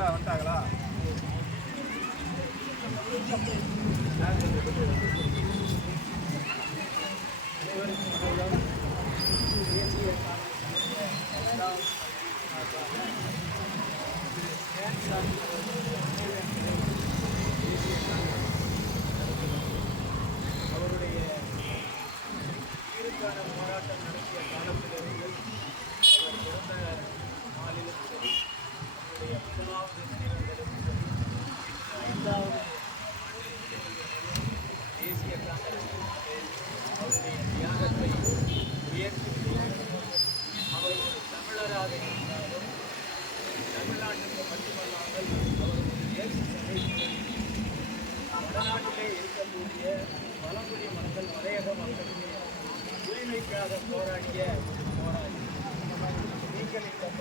எல்லாம் வந்துட்டாங்களா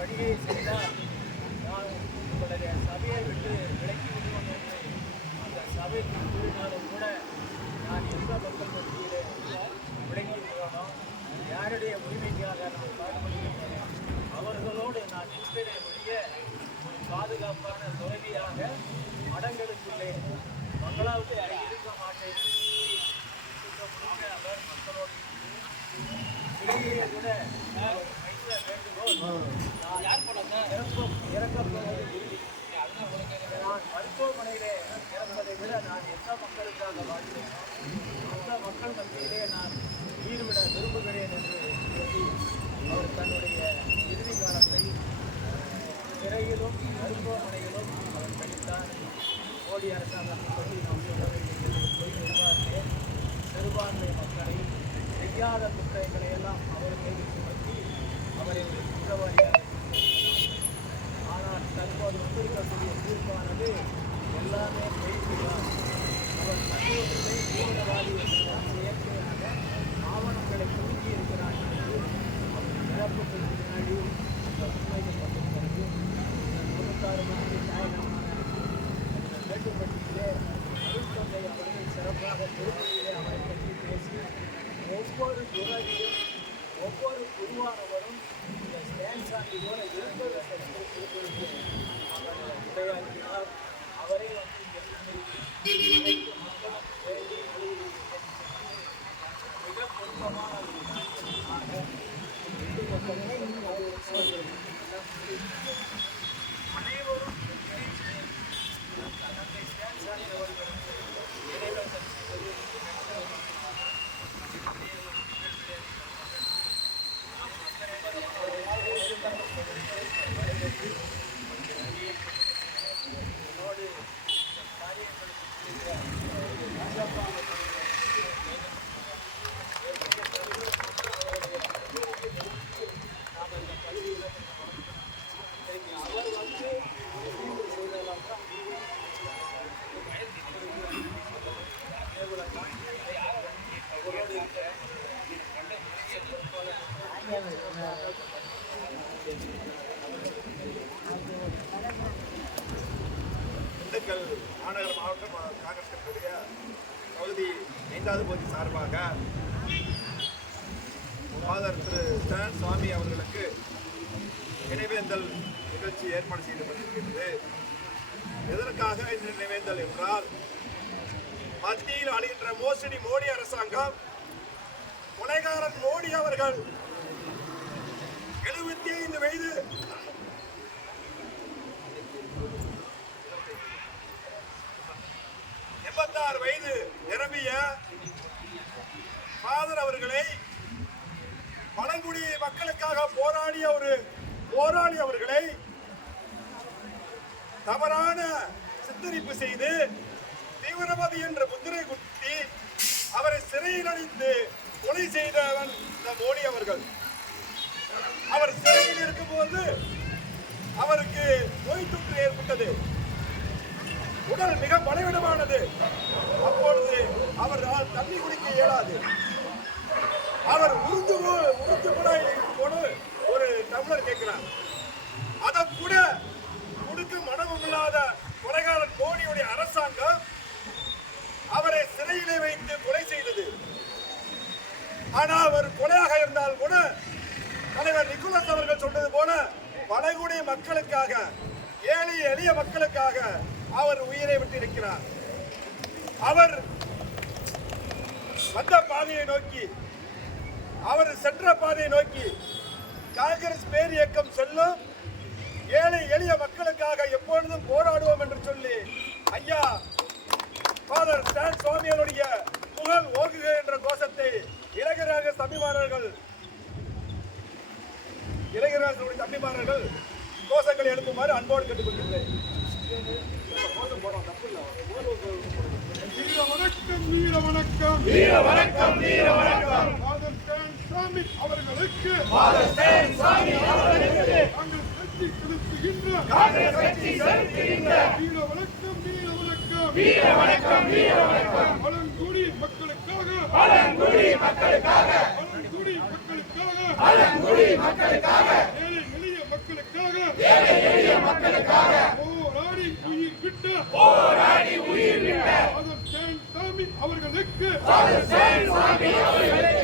நீங்கள் செய்தால் நான் உங்களுடைய சபையை விட்டு விலக்கி விடுவோம் என்று அந்த சபைக்கு கூறினாலும் கூட நான் எந்த மக்கள் மத்தியிலே விளங்கி விடுவானோ யாருடைய உரிமைக்காக நான் பாடுபடுகிறேனோ அவர்களோடு நான் நிற்பேனே ஒழிய ஒரு பாதுகாப்பான துறவியாக மடங்களுக்குள்ளே பங்களாவுக்குள்ளே இருக்க மாட்டேன் அவர் மக்களோடு சிறையிலே கூட அவர் வைத்த வேண்டுகோள் நான் இறப்ப- இறக்கப் போவது உறுதி. நான் மருத்துவமனையிலே இறப்பதை விட நான் எந்த மக்களுக்காக வாழ்கிறேனோ அந்த மக்கள் மத்தியிலே நான் ஈடுபட விரும்புகிறேன் என்று சொல்லி அவர் தன்னுடைய இறுதி காலத்தை சிறையிலும் மருத்துவமனையிலும் அவர் கழித்தார் மோடி அரசாங்கத்தை பற்றி நாம் சொல்ல வேண்டியது பொய் நிர்வாகத்தை சிறுபான்மை மக்களை செய்யாத குற்றங்களை எல்லாம் அவர் மீது சுமத்தி அவரை ஒரு குற்றவாளியாக ஆனால் தற்போது வந்திருக்கக்கூடிய தீர்ப்பானது எல்லாமே பொய்தான் அவர் சமூகத்தை தீவிரவாதி என்று திண்டுக்கல் மாநகர மாவட்ட காங்கிரஸ் கட்சியுடைய பகுதி ஐந்தாவது பகுதி சார்பாக ஃபாதர் திரு ஸ்டான் சுவாமி அவர்களுக்கு நினைவேந்தல் நிகழ்ச்சி ஏற்பாடு செய்யப்பட்டிருக்கிறது. எதற்காக இந்த நினைவேந்தல் என்றால் மத்தியில் ஆளுகின்ற மோசடி மோடி அரசாங்கம் கொலைகாரன் மோடி அவர்கள் எழுபத்தி ஐந்து வயது எண்பத்தாறு வயது நிரம்பிய ஃபாதர் அவர்களை பழங்குடி மக்களுக்காக போராடிய ஒரு போராளி அவர்களை தவறான சித்தரிப்பு செய்து தீவிரவாதி என்ற முத்திரை குத்தி அவரை சிறையில் அழிந்து கொலை செய்தவன் இந்த மோடி அவர்கள். அவர் சிறையில் இருக்கும்போது அவருக்கு நோய் தொற்று ஏற்பட்டது. உடல் மிக பலவீனமானது. அப்பொழுது அவரால் தண்ணி குடிக்க இயலாது. அவர் உருந்து போ- உருந்து குழாய் ஒரு தமிழர் கேட்கிறார். அதை கூட கொடுக்க மனமில்லாத இல்லாத கொலைகாரன் மோடியுடைய அரசாங்கம் அவரை சிறையிலே வைத்து கொலை செய்தது. ஆனால் அவர் கொலையாக இருந்தால் கூட தலைவர் நிக்கோலஸ் அவர்கள் சொன்னது போல பழங்குடி மக்களுக்காக ஏழை எளிய மக்களுக்காக அவர் உயிரை விட்டு இருக்கிறார் அவர் வந்த பாதையை நோக்கி அவர் சென்ற பாதையை நோக்கி காங்கிரஸ் பேர் இயக்கம் சொல்லும். ஏழை எளிய மக்களுக்காக எப்பொழுதும் போராடுவோம் என்று சொல்லி ஐயா ஃபாதர் ஸ்டான் புகழ் ஓகுக என்ற கோஷத்தை இளைஞராக தம்பிமாரர்கள் இளைஞராக தம்பிமாரர்கள் கோஷங்களை எழுப்புமாறு அன்போடு கேட்டுக்கொள்கிறேன் வணக்கம் வீர வணக்கம் வீர வணக்கம் வீர வணக்கம். சாமி அவர்களுக்கு நாங்கள் கட்சி செலுத்துகின்ற வீர வணக்கம் வீர வணக்கம். வீர வணக்கம் வீர வணக்கம். பழங்குடி மக்களுக்காக. பழங்குடி மக்களுக்காக. பழங்குடி மக்களுக்காக. பழங்குடி மக்களுக்காக. ஏழை எளிய மக்களுக்காக. ஏழை எளிய மக்களுக்காக. போராடி உயிர் விட்ட. போராடி உயிர் விட்ட. சாமி அவர்களுக்கு. சாமி அவர்களுக்கு.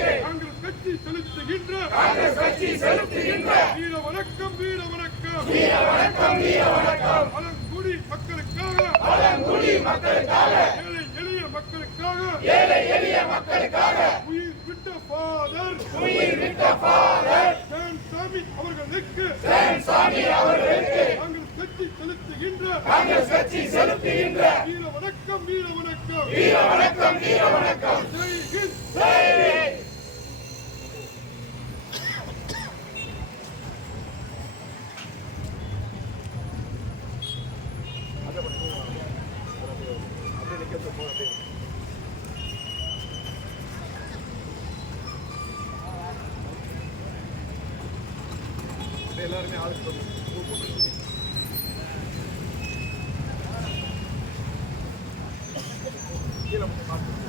செலுத்துகின்ற காங்கிரஸ் கட்சி செலுத்துகின்ற வீர வணக்கம் வீர வணக்கம். வீர வணக்கம் வீர வணக்கம். பழங்குடி மக்களுக்காக பழங்குடி மக்களுக்காக. ஏழை எளிய மக்களுக்காக ஏழை எளிய மக்களுக்காக. உயிர் விட்ட ஃபாதர் உயிர் விட்ட ஃபாதர் சாமி அவர்களுக்கு சாமி அவர்களுக்கு காங்கிரஸ் கட்சி செலுத்துகின்ற காங்கிரஸ் கட்சி செலுத்துகின்ற வீர வணக்கம் வீர வணக்கம். வீர வணக்கம் வீர வணக்கம். எல்லாருமே ஆளுக்கு போட்டு கீழே மட்டும் பார்த்து